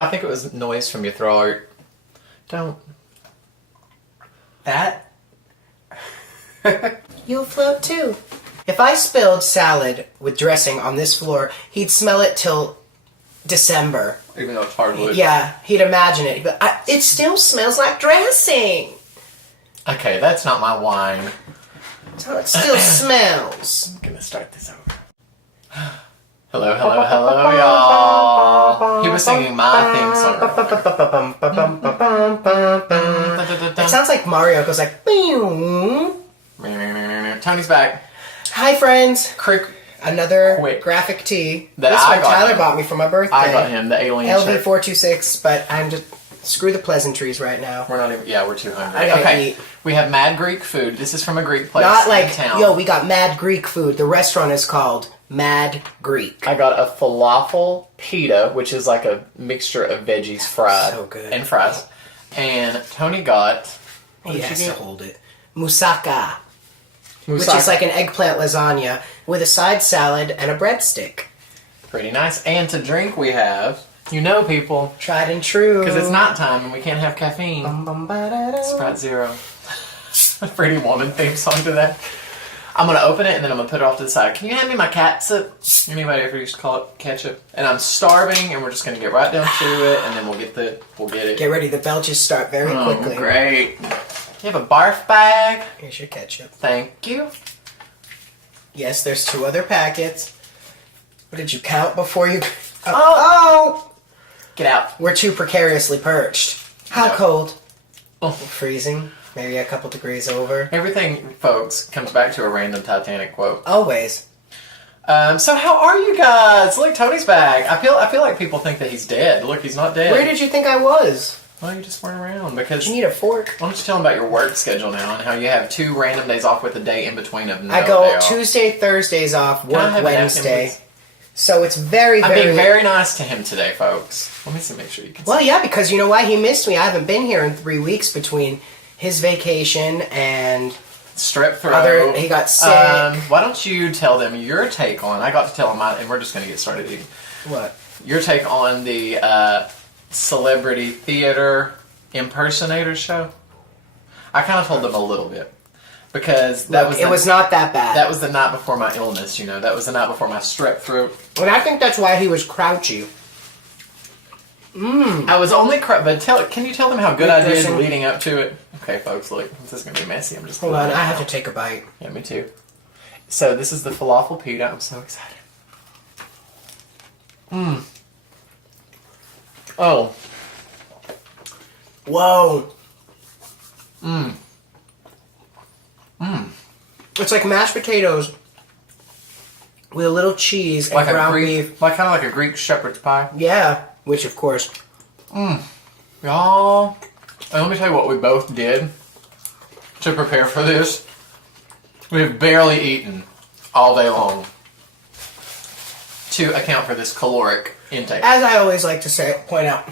I think it was noise from your throat. Don't. That? You'll float too. If I spilled salad with dressing on this floor, he'd smell it till December. Even though it's hardwood. Yeah, he'd imagine it. But it still smells like dressing. Okay, that's not my wine. So it still smells. I'm gonna start this over. Hello, y'all. He was singing my theme song. It sounds like Mario goes like, boom. Tony's back. Hi, friends. Another Quick. graphic tee. That this I one got Tyler him. bought me for my birthday. I got him the alien shirt. LV426, but I'm just... Screw the pleasantries right now. We're not even... Yeah, we're too hungry. I gotta Okay, eat. we have Mad Greek food. This is from a Greek place Not in like, town. yo, we got Mad Greek food. The restaurant is called Mad Greek. I got a falafel pita, which is like a mixture of veggies fried. So good. And fries. And Tony got... What He did you has to get? hold it. Moussaka. Which Moussaka. is like an eggplant lasagna with a side salad and a breadstick. Pretty nice. And to drink we have... You know, people. Tried and true. Because it's night time and we can't have caffeine. Sprite Zero. A Pretty Woman theme song to that. I'm going to open it and then I'm going to put it off to the side. Can you hand me my catsup? Anybody ever used to call it ketchup? And I'm starving and we're just going to get right down to it and then we'll get it. Get ready, the belches start very quickly. Great. You have a barf bag? Here's your ketchup. Thank you. Yes, there's 2 other packets. What did you count before you... Oh! Get out. We're too precariously perched. How Yeah. cold? Oh. Freezing. Maybe a couple degrees over. Everything, folks, comes back to a random Titanic quote. Always. So how are you guys? Look, Tony's back. I feel like people think that he's dead. Look, he's not dead. Where did you think I was? Well, you just weren't around because... You need a fork. Why don't you tell them about your work schedule now and how you have 2 random days off with a day in between of no I go day off. Tuesday, Thursdays off, Can I work have a napkin, Wednesday. please? So it's very, I'm very... being very nice to him today, folks. Let me see, make sure you can see. Well, yeah, because you know why? He missed me. I haven't been here in 3 weeks between his vacation and... Strep throat. He got sick. Why don't you tell them your take on... I got to tell them mine, and we're just going to get started eating. What? Your take on the celebrity theater impersonator show? I kind of told them a little bit. Because it was not that bad. That was the night before my illness, you know. That was the night before my strep throat. And I think that's why he was crouchy. I was only but can you tell them how good I did Listen. leading up to it? Okay, folks, look, this is going to be messy. I'm just Hold on, gonna- I have to take a bite. Yeah, me too. So this is the falafel pita. I'm so excited. Oh. Whoa. It's like mashed potatoes with a little cheese and Like a ground Greek, beef. kind of like a Greek shepherd's pie. Yeah, which of course. Y'all, and let me tell you what we both did to prepare for this. We've barely eaten all day long to account for this caloric intake. As I always like to point out,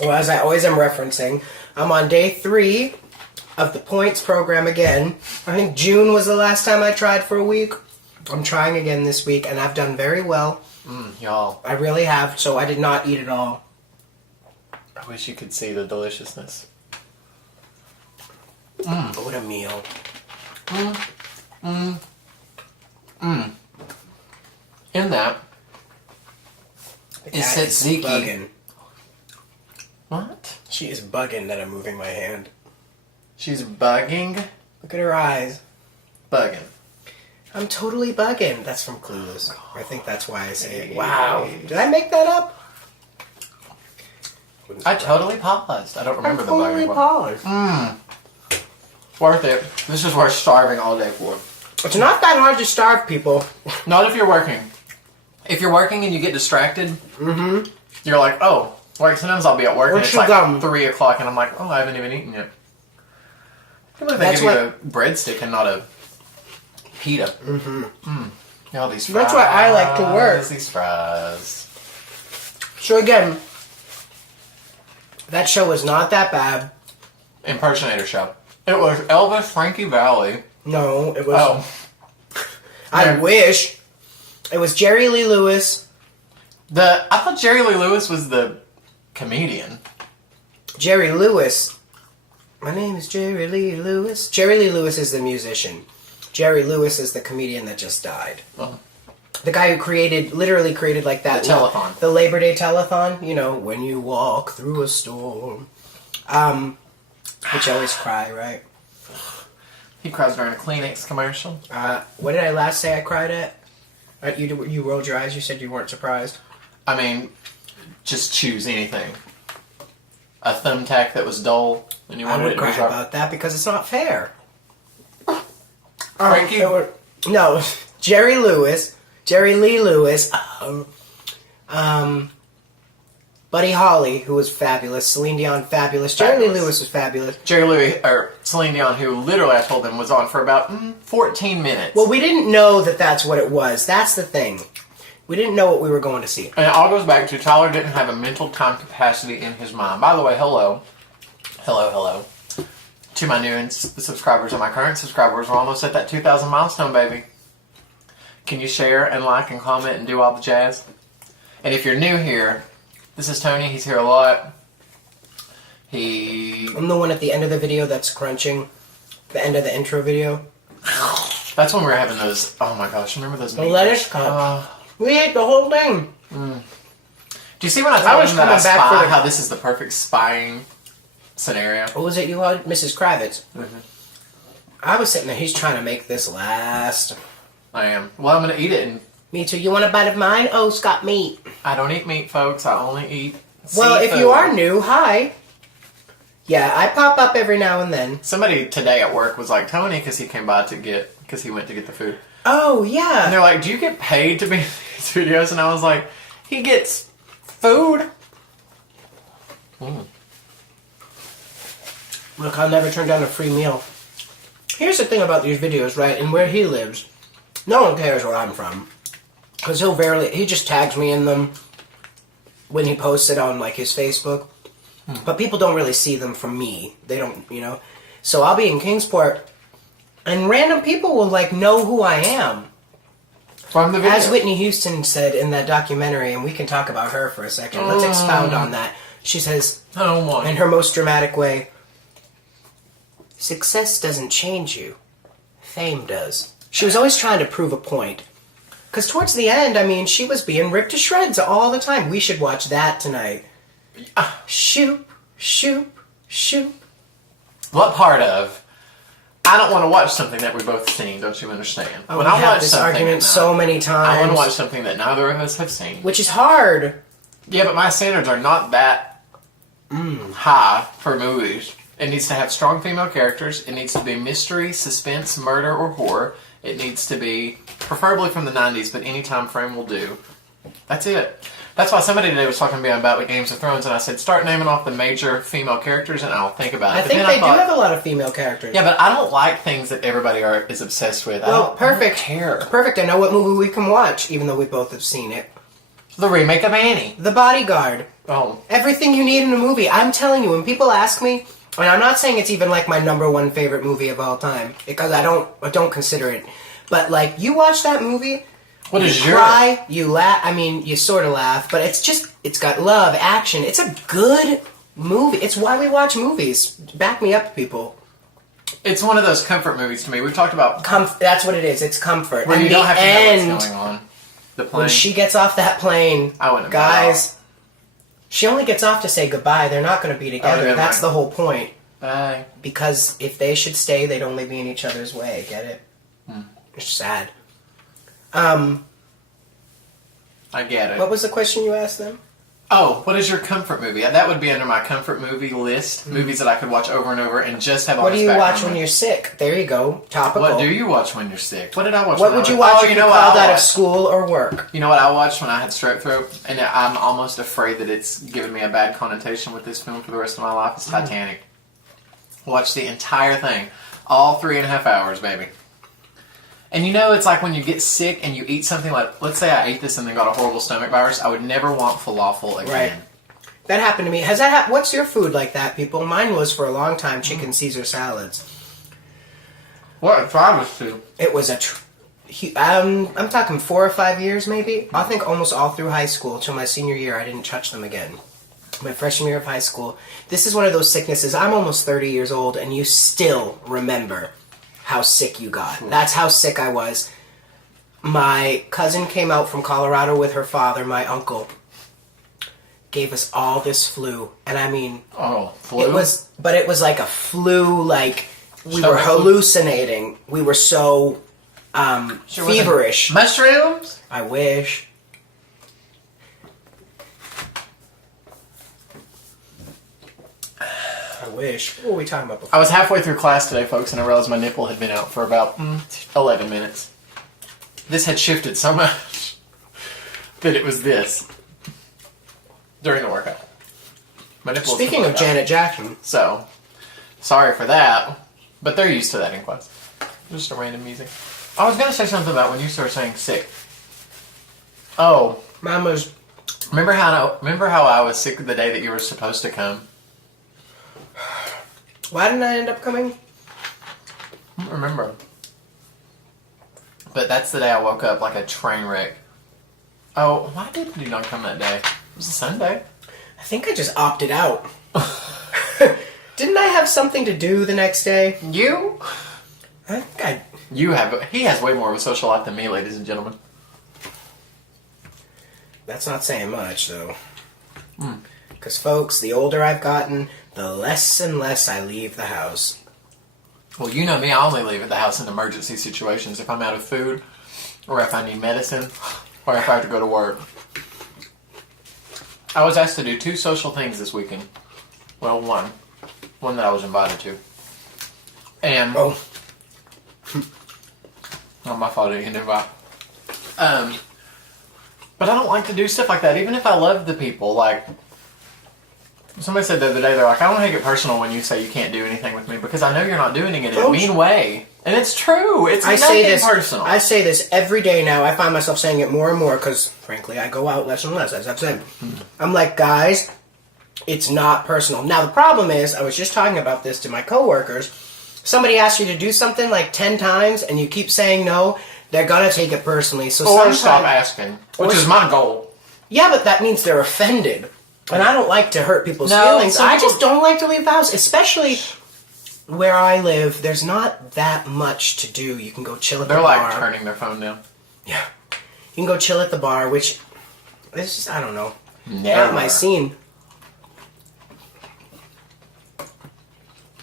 well, as I always am referencing, I'm on day 3 of the points program again. I think June was the last time I tried for a week. I'm trying again this week, and I've done very well. Y'all, I really have, so I did not eat it all. I wish you could see the deliciousness. What a meal. In that The is cat is tzatziki. bugging. What? She is bugging that I'm moving my hand. She's bugging? Look at her eyes. Bugging. I'm totally bugging. That's from Clueless. I think that's why I say it. Wow. Did I make that up? I totally paused. I don't remember the bugging one. paused. Worth it. This is worth starving all day for. It's not that hard to starve people. Not if you're working. If you're working and you get distracted, you're like, oh, like sometimes I'll be at work and Where's it's your like gum? 3 o'clock and I'm like, oh, I haven't even eaten yet. I can't believe they That's give you a breadstick and not a pita. All these fries. That's why I like to work. These fries. So again, that show was not that bad. Impersonator show. It was Elvis Frankie Valli. No, it was... Oh. I wish. It was Jerry Lee Lewis, I thought Jerry Lee Lewis was the comedian. Jerry Lewis. My name is Jerry Lee Lewis. Jerry Lee Lewis is the musician. Jerry Lewis is the comedian that just died. Oh. The guy who literally created like that. The telethon. The Labor Day telethon. You know, when you walk through a storm. Which you always cry, right? He cries during a Kleenex commercial. What did I last say I cried at? You rolled your eyes. You said you weren't surprised. I mean, just choose anything. A thumbtack that was dull, and you I wanted would it to be cry sharp. about that because it's not fair. Frankie? No, Jerry Lee Lewis, Buddy Holly, who was fabulous, Celine Dion, fabulous. Jerry Lee Lewis was fabulous. Celine Dion, who literally I told them was on for about 14 minutes. Well, we didn't know that that's what it was. That's the thing. We didn't know what we were going to see. And it all goes back to Tyler didn't have a mental time capacity in his mind. By the way, hello. To my new subscribers and my current subscribers, we're almost at that 2,000 milestone, baby. Can you share and like and comment and do all the jazz? And if you're new here, this is Tony. He's here a lot. I'm the one at the end of the video that's crunching. The end of the intro video. That's when we were having those. Oh my gosh, remember those? The lettuce cup. We ate the whole thing. Do you see when I told him that I spy, how this is the perfect spying scenario? What was it you had? Mrs. Kravitz. Mm-hmm. I was sitting there. He's trying to make this last. I am. Well, I'm going to eat it. And Me too. You want a bite of mine? Oh, it's got meat. I don't eat meat, folks. I only eat Well, seafood. if you are new, hi. Yeah, I pop up every now and then. Somebody today at work was like, Tony, because he came by because he went to get the food. Oh, yeah. And they're like, do you get paid to be in these videos? And I was like, he gets food. Look, I'll never turn down a free meal. Here's the thing about these videos, right? And where he lives, no one cares where I'm from. Because he just tags me in them when he posts it on, like, his Facebook. But people don't really see them from me. They don't, So I'll be in Kingsport, and random people will, like, know who I am. From the video. As Whitney Houston said in that documentary, and we can talk about her for a second. Let's expound on that. She says, in her most dramatic way, success doesn't change you. Fame does. She was always trying to prove a point. Because towards the end, I mean, she was being ripped to shreds all the time. We should watch that tonight. Shoot, shoot, shoot. What part of? I don't want to watch something that we've both seen, don't you understand? When I watch this argument so many times. I want to watch something that neither of us have seen. Which is hard. Yeah, but my standards are not that high for movies. It needs to have strong female characters. It needs to be mystery, suspense, murder, or horror. It needs to be, preferably from the 90s, but any time frame will do. That's it. That's why somebody today was talking to me about with Games of Thrones, and I said, start naming off the major female characters, and I'll think about it. I think they do have a lot of female characters. Yeah, but I don't like things that everybody is obsessed with. Well, perfect. I don't care. Perfect. I know what movie we can watch, even though we both have seen it. The remake of Annie. The Bodyguard. Oh. Everything you need in a movie. I'm telling you, when people ask me, and I'm not saying it's even like my #1 favorite movie of all time, because I don't consider it. But like, you watch that movie, What is you cry, you laugh. I mean, you sort of laugh, but it's got love, action. It's a good movie. It's why we watch movies. Back me up, people. It's one of those comfort movies to me. We've talked about That's what it is. It's comfort. where and you don't have to know what's end, going on. The plane. when she gets off that plane, I wouldn't have guys, she only gets off to say goodbye. They're not going to be together. never That's mind. the whole point. Bye. Because if they should stay, they'd only be in each other's way. Get it? It's sad. I get it. What was the question you asked them? Oh, what is your comfort movie? That would be under my comfort movie list. Movies that I could watch over and over and just have on What do you background watch when you're sick? There you go. Topical. What do you watch when you're sick? What did I watch? What when would I you was- watch Oh, if you you know called what I out of watched? school or work? You know what I watched when I had strep throat? And I'm almost afraid that it's given me a bad connotation with this film for the rest of my life. It's Titanic. Watched the entire thing. All 3.5 hours, baby. And you know, it's like when you get sick and you eat something like, let's say I ate this and then got a horrible stomach virus, I would never want falafel again. Right. That happened to me. Has that happened? What's your food like that, people? Mine was for a long time chicken Caesar salads. What a travesty. It was I'm talking 4 or 5 years maybe. I think almost all through high school till my senior year I didn't touch them again. My freshman year of high school. This is one of those sicknesses. I'm almost 30 years old and you still remember how sick you got. That's how sick I was. My cousin came out from Colorado with her father, my uncle. Gave us all this flu. And I mean... Oh, flu? It was like a flu, like... We were hallucinating. We were so feverish. Mushrooms? I wish. I wish. What were we talking about before? I was halfway through class today, folks, and I realized my nipple had been out for about 11 minutes. This had shifted so much that it was this during the workout. My nipple. Speaking of Janet Jackson. So, sorry for that, but they're used to that in class. Just a random music. I was going to say something about when you started saying sick. Oh. Mama's... Remember how I was sick the day that you were supposed to come? Why didn't I end up coming? I don't remember. But that's the day I woke up like a train wreck. Oh, why did you not come that day? It was a Sunday. I think I just opted out. Didn't I have something to do the next day? You? I think I... He has way more of a social life than me, ladies and gentlemen. That's not saying much, though. Because, folks, the older I've gotten, the less and less I leave the house. Well, you know me, I only leave the house in emergency situations. If I'm out of food, or if I need medicine, or if I have to go to work. I was asked to do 2 social things this weekend. Well, one. One that I was invited to. And... Oh. Not my fault I didn't get an invite. But I don't like to do stuff like that, even if I love the people. Like, somebody said the other day, they're like, I don't take it personal when you say you can't do anything with me, because I know you're not doing it in a mean way. And it's true. It's nothing personal. I say this every day now. I find myself saying it more and more, because, frankly, I go out less and less, as I've said. I'm like, guys, it's not personal. Now, the problem is, I was just talking about this to my coworkers. Somebody asks you to do something like 10 times, and you keep saying no, they're gonna take it personally. So or stop asking, which is my goal. Yeah, but that means they're offended. And I don't like to hurt people's feelings. I just don't like to leave the house, especially where I live. There's not that much to do. You can go chill at the bar. They're like turning their phone down. Yeah. You can go chill at the bar, which is just, I don't know. Never. Not my scene.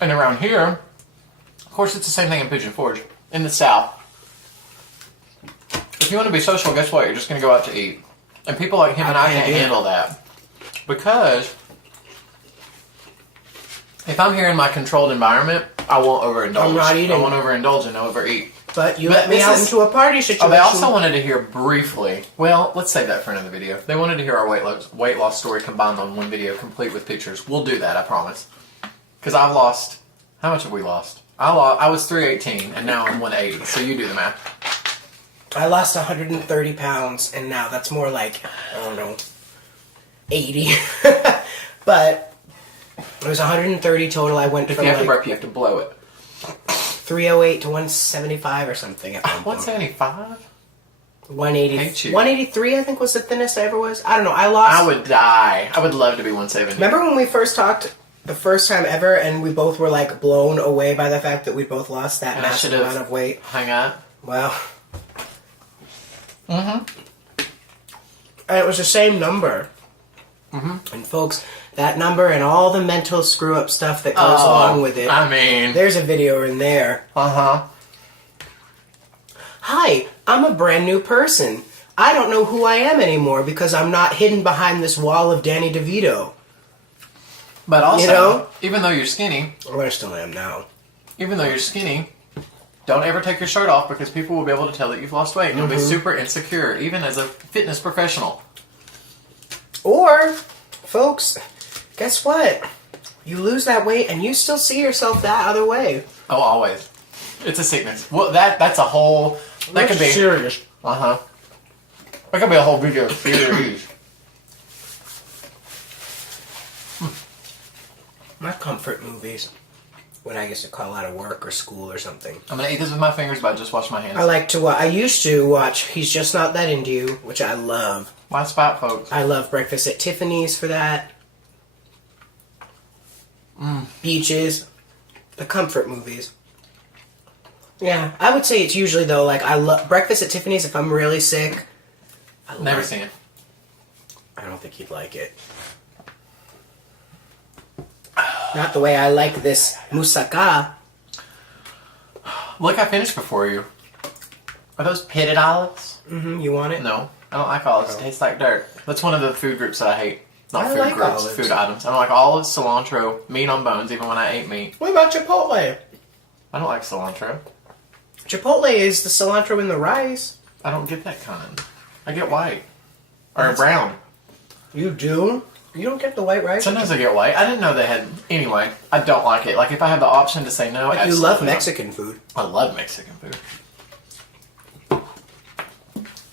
And around here, of course, it's the same thing in Pigeon Forge. In the South. If you want to be social, guess what? You're just going to go out to eat. And people like him and I can't handle that. Because if I'm here in my controlled environment, I won't overindulge. I'm not eating. I won't overindulge and overeat. But you let me out into a party situation. Oh, they also wanted to hear briefly. Well, let's save that for another video. They wanted to hear our weight loss story combined on one video, complete with pictures. We'll do that, I promise. Because I've lost... How much have we lost? I was 318, and now I'm 180. So you do the math. I lost 130 pounds, and now that's more like, I don't know, 80. But it was 130 total. I went if from you have like to burp, you have to blow it. 308 to 175 or something at one point. 175? 180. 183, I think, was the thinnest I ever was. I don't know. I lost. I would die. I would love to be 170. Remember when we first talked the first time ever, and we both were like blown away by the fact that we both lost that massive amount of weight? Hang on. Well. And it was the same number. And folks, that number and all the mental screw up stuff that goes along with it. I mean, there's a video in there. Hi, I'm a brand new person. I don't know who I am anymore because I'm not hidden behind this wall of Danny DeVito. But also, you know? Even though you're skinny, well, I still am now. Even though you're skinny, don't ever take your shirt off because people will be able to tell that you've lost weight. And you'll be super insecure, even as a fitness professional. Or, folks, guess what? You lose that weight and you still see yourself that other way. Oh, always. It's a sickness. Well, that's a whole... That could be... serious. That could be a whole video series. My comfort movies. when I used to call out of work or school or something. I'm gonna eat this with my fingers, but I just washed my hands. I used to watch He's Just Not That Into You, which I love. My spot, folks. I love Breakfast at Tiffany's for that. Beaches. The comfort movies. Yeah, I would say it's usually, though, like, I love Breakfast at Tiffany's if I'm really sick. Never seen it. I don't think you'd like it. Not the way I like this moussaka. Look, I finished before you. Are those pitted olives? Mm-hmm, you want it? No, I don't like olives. It tastes like dirt. That's one of the food groups that I hate. Not I food like groups, olives. food items. I don't like olives, cilantro, meat on bones, even when I ate meat. What about Chipotle? I don't like cilantro. Chipotle is the cilantro in the rice. I don't get that kind. I get white. Or brown. You do? You don't get the white rice? Sometimes I get white. I didn't know they had... Anyway, I don't like it. Like, if I have the option to say no, Like, you absolutely love not. Mexican food. I love Mexican food.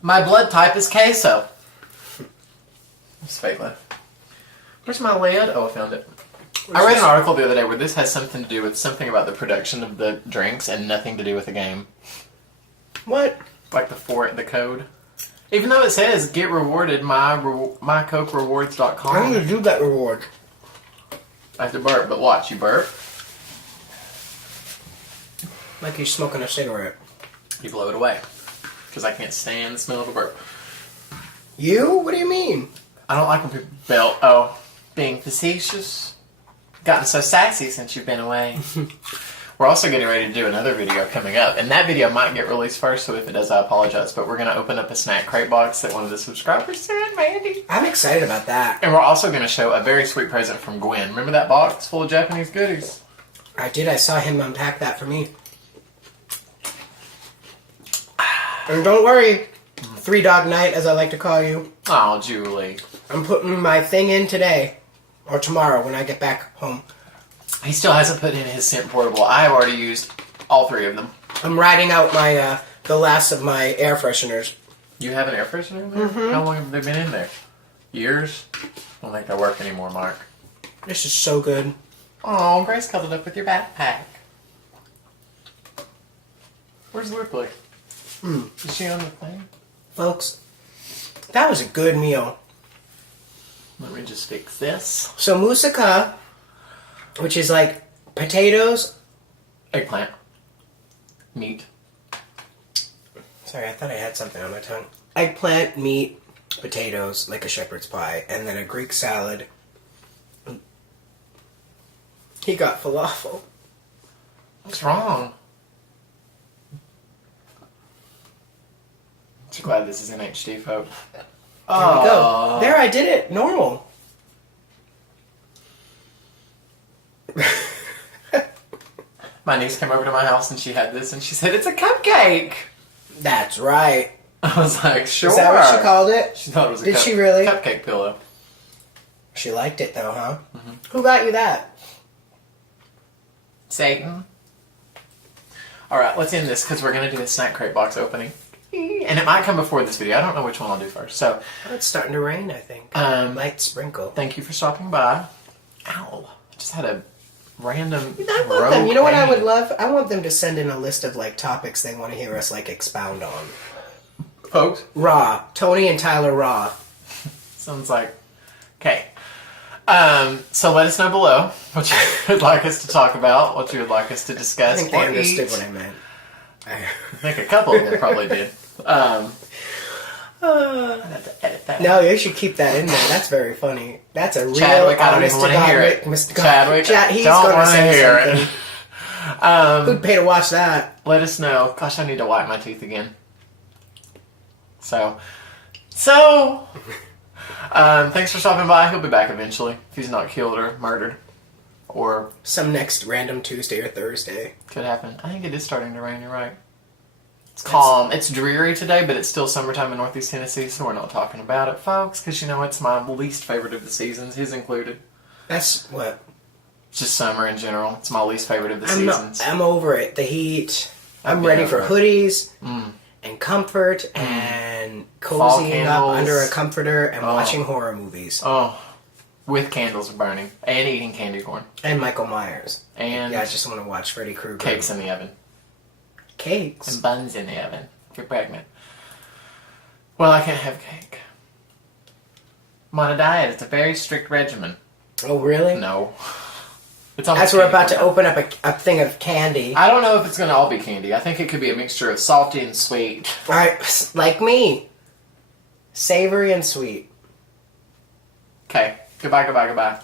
My blood type is queso. It's fake life. Where's my lid? Oh, I found it. I read an article the other day where this has something to do with something about the production of the drinks and nothing to do with the game. What? Like the code. Even though it says get rewarded mycokerewards.com. I'm gonna do that reward. I have to burp, but watch, you burp, Like you're smoking a cigarette. you blow it away. Because I can't stand the smell of a burp. You? What do you mean? I don't like when people belt. Oh, being facetious. Gotten so sassy since you've been away. We're also getting ready to do another video coming up, and that video might get released first, so if it does, I apologize, but we're going to open up a snack crate box that one of the subscribers sent, Mandy. I'm excited about that. And we're also going to show a very sweet present from Gwen. Remember that box full of Japanese goodies? I did. I saw him unpack that for me. And don't worry, 3-Dog Night, as I like to call you. Oh, Julie. I'm putting my thing in today, or tomorrow when I get back home. He still hasn't put in his scent portable. I have already used all 3 of them. I'm riding out my the last of my air fresheners. You have an air freshener in there? Mm-hmm. How long have they been in there? Years? I don't think they work anymore, Mark. This is so good. Oh, Grace cuddled up with your backpack. Where's Ripley? Is she on the thing? Folks, that was a good meal. Let me just fix this. So moussaka, which is like potatoes. Eggplant. Meat. Sorry, I thought I had something on my tongue. Eggplant, meat, potatoes, like a shepherd's pie, and then a Greek salad. He got falafel. What's wrong? I'm glad this is in HD, folks. There we go. There, I did it. Normal. My niece came over to my house and she had this and she said, "It's a cupcake." That's right. I was like, sure. Is that what she called it? She thought it was a Did she really? cupcake pillow. She liked it though, huh? Mm-hmm. Who got you that? Satan. Alright, let's end this because we're going to do a snack crate box opening. And it might come before this video. I don't know which one I'll do first. So, Oh, it's starting to rain, I think. Light sprinkle. thank you for stopping by. Ow. I just had a random I want them. You know what I would pain. love? I want them to send in a list of like topics they want to hear us like expound on. Folks, Raw. Tony and Tyler Raw. sounds like... Okay. So let us know below what you would like us to talk about, what you would like us to I discuss think they or understood eat. what I meant. I think a couple of them probably did. I have to edit that. No, you should keep that in there. That's very funny. That's a real Chadwick, I don't honest even to want to God hear Rick, it. Mr. God. Chadwick, He's don't gonna want to say hear something. it. Who'd pay to watch that? Let us know. Gosh, I need to wipe my teeth again. So, thanks for stopping by. He'll be back eventually if he's not killed or murdered, or Some next random Tuesday or Thursday. could happen. I think it is starting to rain. You're right. It's calm. It's dreary today, but it's still summertime in Northeast Tennessee, so we're not talking about it, folks, because you know it's my least favorite of the seasons, his included. That's what. It's just summer in general. It's my least favorite of the seasons. I'm over it. The heat. I'm been ready over for it. hoodies and comfort and Fall cozying up candles. under a comforter and Oh. watching horror movies. Oh, with candles burning and eating candy corn And Michael Myers. and Yeah, I just want to watch Freddy Krueger. cakes in the oven Cakes? and buns in the oven. If you're pregnant. Well, I can't have cake. I'm on a diet. It's a very strict regimen. Oh, really? No. It's all As we're about to candy. open up a thing of candy. I don't know if it's going to all be candy. I think it could be a mixture of salty and sweet. Alright, like me. Savory and sweet. Okay. Goodbye, goodbye, goodbye.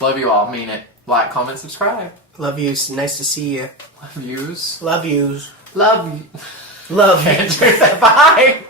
Love you all. Mean it. Like, comment, subscribe. Love yous. Nice to see you. Love yous. Love yous. Love you. Love you. Can't do that. Bye.